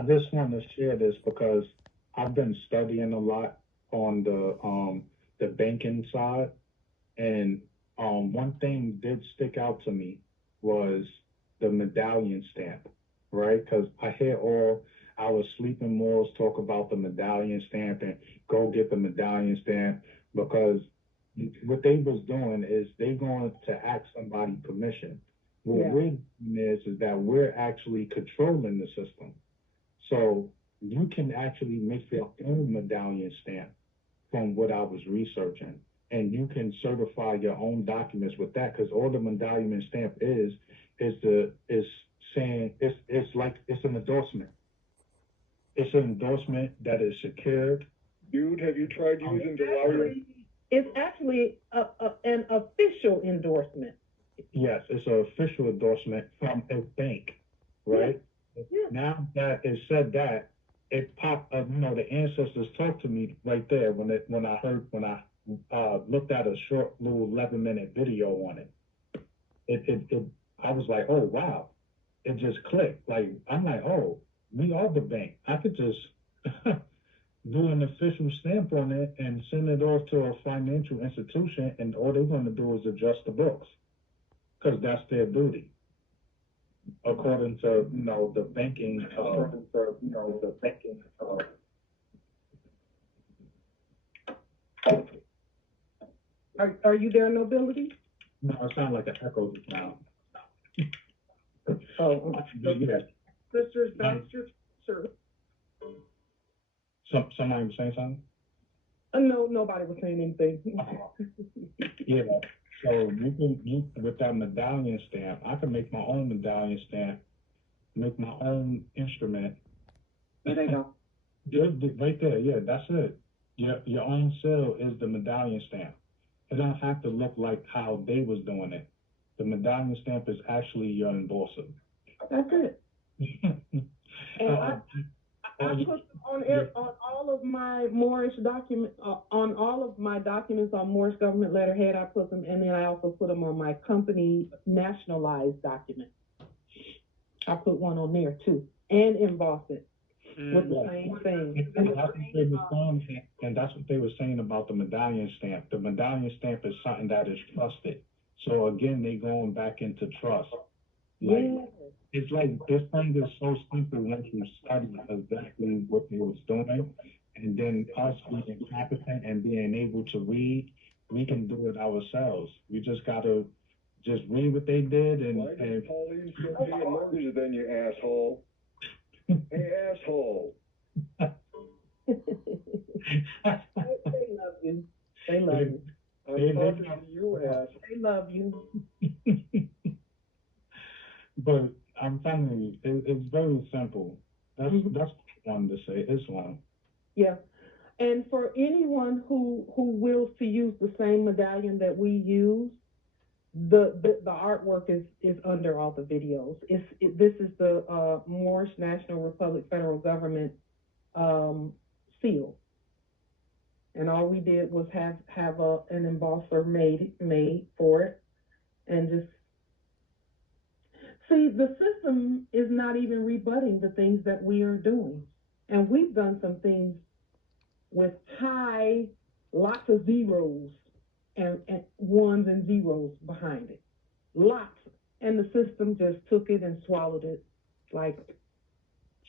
I just want to share this because I've been studying a lot on the banking side, and one thing did stick out to me was the medallion stamp, right? Because I hear all our sleeping morals talk about the medallion stamp and go get the medallion stamp because what they was doing is they going to ask somebody permission. What Yeah. we're doing is that we're actually controlling the system. So you can actually make your own medallion stamp from what I was researching. And you can certify your own documents with that because all the medallion stamp is saying it's like it's an endorsement. It's an endorsement that is secured. Dude, have you tried Um, using Delaware? It's actually an official endorsement. yes, it's an official endorsement from a bank, right? Yeah. Now that it said that, it popped up, the ancestors talked to me right there when I looked at a short little 11-minute video on it. It I was like, oh wow, it just clicked. Like I'm like, oh, we are the bank. I could just do an official stamp on it and send it off to a financial institution, and all they're going to do is adjust the books because that's their duty according to the banking. Are you there, nobility? No, it sounds like an echo just now. Oh, Yeah. sisters, Baxter, sir. Somebody was saying something. No, nobody was saying anything. Yeah. So you with that medallion stamp, I can make my own medallion stamp, make my own instrument. There they go. Right there, yeah, that's it. Your own seal is the medallion stamp. It don't have to look like how they was doing it. The medallion stamp is actually your endorser. That's it. And I you- put on yeah. on all of my Moorish document on all of my documents on Moorish government letterhead. I put them, and then I also put them on my company nationalized document. I put one on there too, and emboss it with the same thing. And that's what they were saying about the medallion stamp. The medallion stamp is something that is trusted. So again, they going back into trust. Like Yeah. it's like this thing is so simple once you study exactly what they was doing, and then us being competent and being able to read, we can do it ourselves. We just gotta just read what they did Why did Pauline still pay a mortgage then, you asshole? Hey, asshole. They love you. They love you. I'm talking to you, ass. They love you. But I'm telling you, it's very simple. That's what I wanted to say. Islam. Yeah. And for anyone who wills to use the same medallion that we use, the artwork is under all the videos. This is the Moorish National Republic Federal Government seal, and all we did was have an embosser made for it, and just see the system is not even rebutting the things that we are doing, and we've done some things with lots of zeros and ones and zeros behind it. Lots. And the system just took it and swallowed it. Like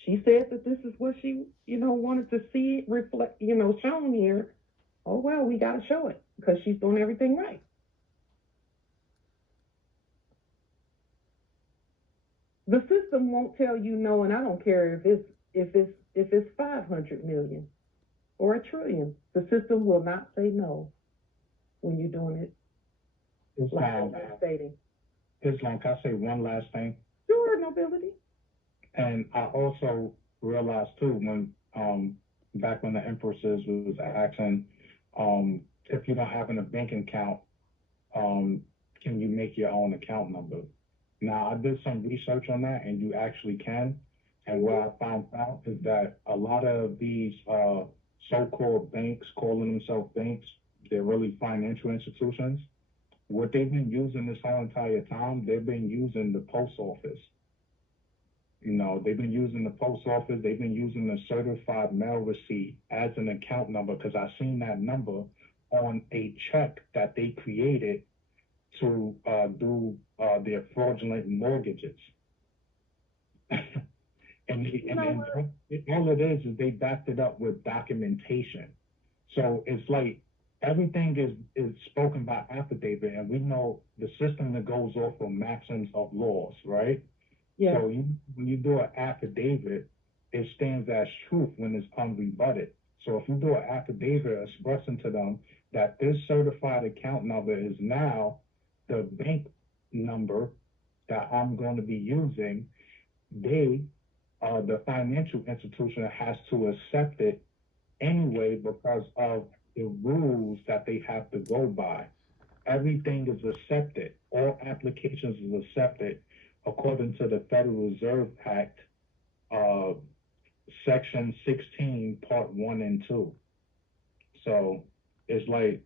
she said that this is what she, wanted to see it reflect, shown here. Oh well, we gotta show it because she's doing everything right. The system won't tell you no, and I don't care if it's 500 million or a trillion. The system will not say no when you're doing it. Islam. Stating. Islam. Can I say one last thing? Sure, nobility. And I also realized too when back when the empresses was asking if you don't have a bank account, can you make your own account number? Now I did some research on that, and you actually can. And what I found out is that a lot of these so-called banks, calling themselves banks, they're really financial institutions. What they've been using this whole entire time, they've been using the post office. You know, they've been using the post office, they've been using the certified mail receipt as an account number because I seen that number on a check that they created to do their fraudulent mortgages. And all it is they backed it up with documentation. So it's like everything is spoken by affidavit, and we know the system that goes off of maxims of laws, right? Yeah. So when you do an affidavit, it stands as truth when it's unrebutted. So if you do an affidavit expressing to them that this certified account number is now the bank number that I'm going to be using, the financial institution has to accept it anyway because of the rules that they have to go by. Everything is accepted. All applications is accepted according to the Federal Reserve Act, Section 16, Part 1 and 2. So it's like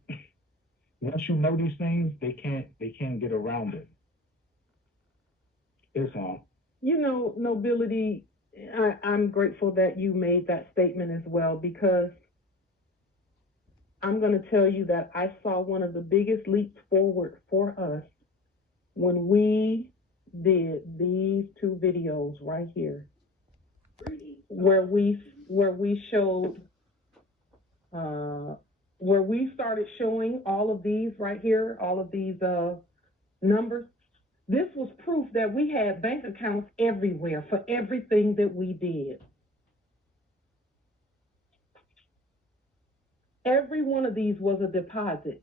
once you know these things, they can't get around it. It's on. You know, Nobility, I'm grateful that you made that statement as well, because I'm going to tell you that I saw one of the biggest leaps forward for us when we did these two videos right here, where we showed, where we started showing all of these right here, all of these numbers. This was proof that we had bank accounts everywhere for everything that we did. Every one of these was a deposit.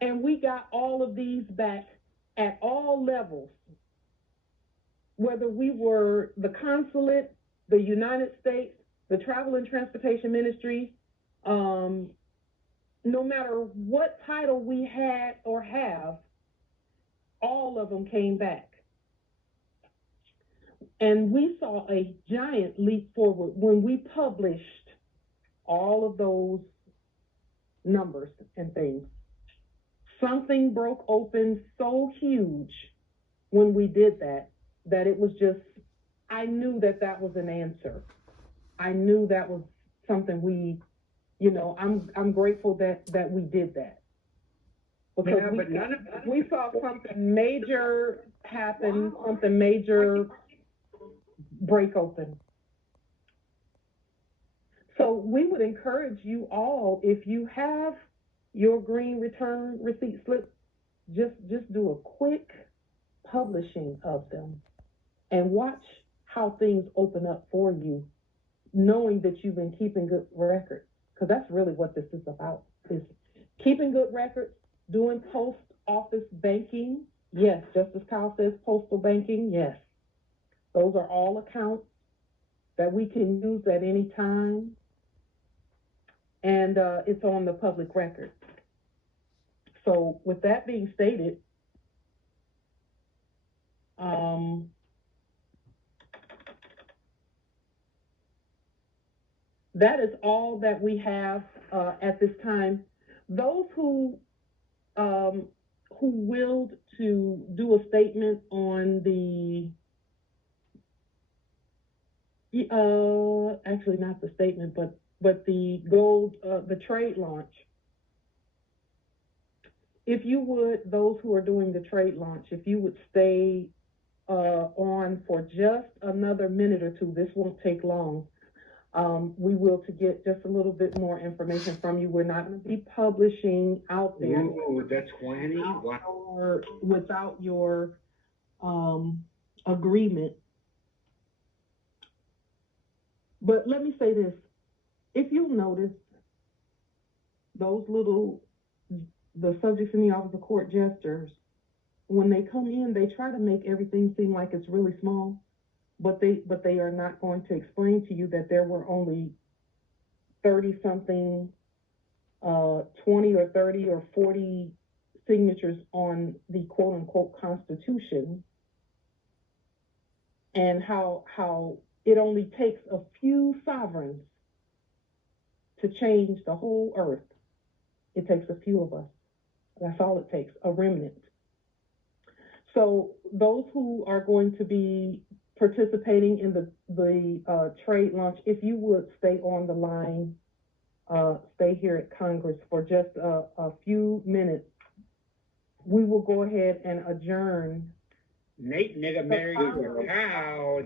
And we got all of these back at all levels, whether we were the consulate, the United States, the Travel and Transportation Ministry, no matter what title we had or have, all of them came back. And we saw a giant leap forward when we published all of those numbers and things. Something broke open so huge when we did that, that it was just, I knew that that was an answer. I knew that was something we, you know, I'm grateful that we did that. Because we saw something major happen, something major break open. So we would encourage you all, if you have your green return receipt slip, just do a quick publishing of them and watch how things open up for you, knowing that you've been keeping good records. Because that's really what this is about, is keeping good records, doing post office banking. Yes, just as Kyle says, postal banking, yes. Those are all accounts that we can use at any time. And it's on the public record. So with that being stated, that is all that we have at this time. Those who willed to do a statement on the, actually not the statement, but the gold, the trade launch. If you would, those who are doing the trade launch, if you would stay on for just another minute or two, this won't take long. We will to get just a little bit more information from you. We're not going to be publishing out there. Ooh, that's 20? Without your agreement. But let me say this. If you'll notice, those the subjects in the office of court jesters, when they come in, they try to make everything seem like it's really small, but they are not going to explain to you that there were only 30-something, 20 or 30 or 40 signatures on the quote-unquote Constitution, and how it only takes a few sovereigns to change the whole earth. It takes a few of us. That's all it takes, a remnant. So those who are going to be participating in the trade lunch, if you would stay on the line, stay here at Congress for just a few minutes, we will go ahead and adjourn. Nate nigga married a cow.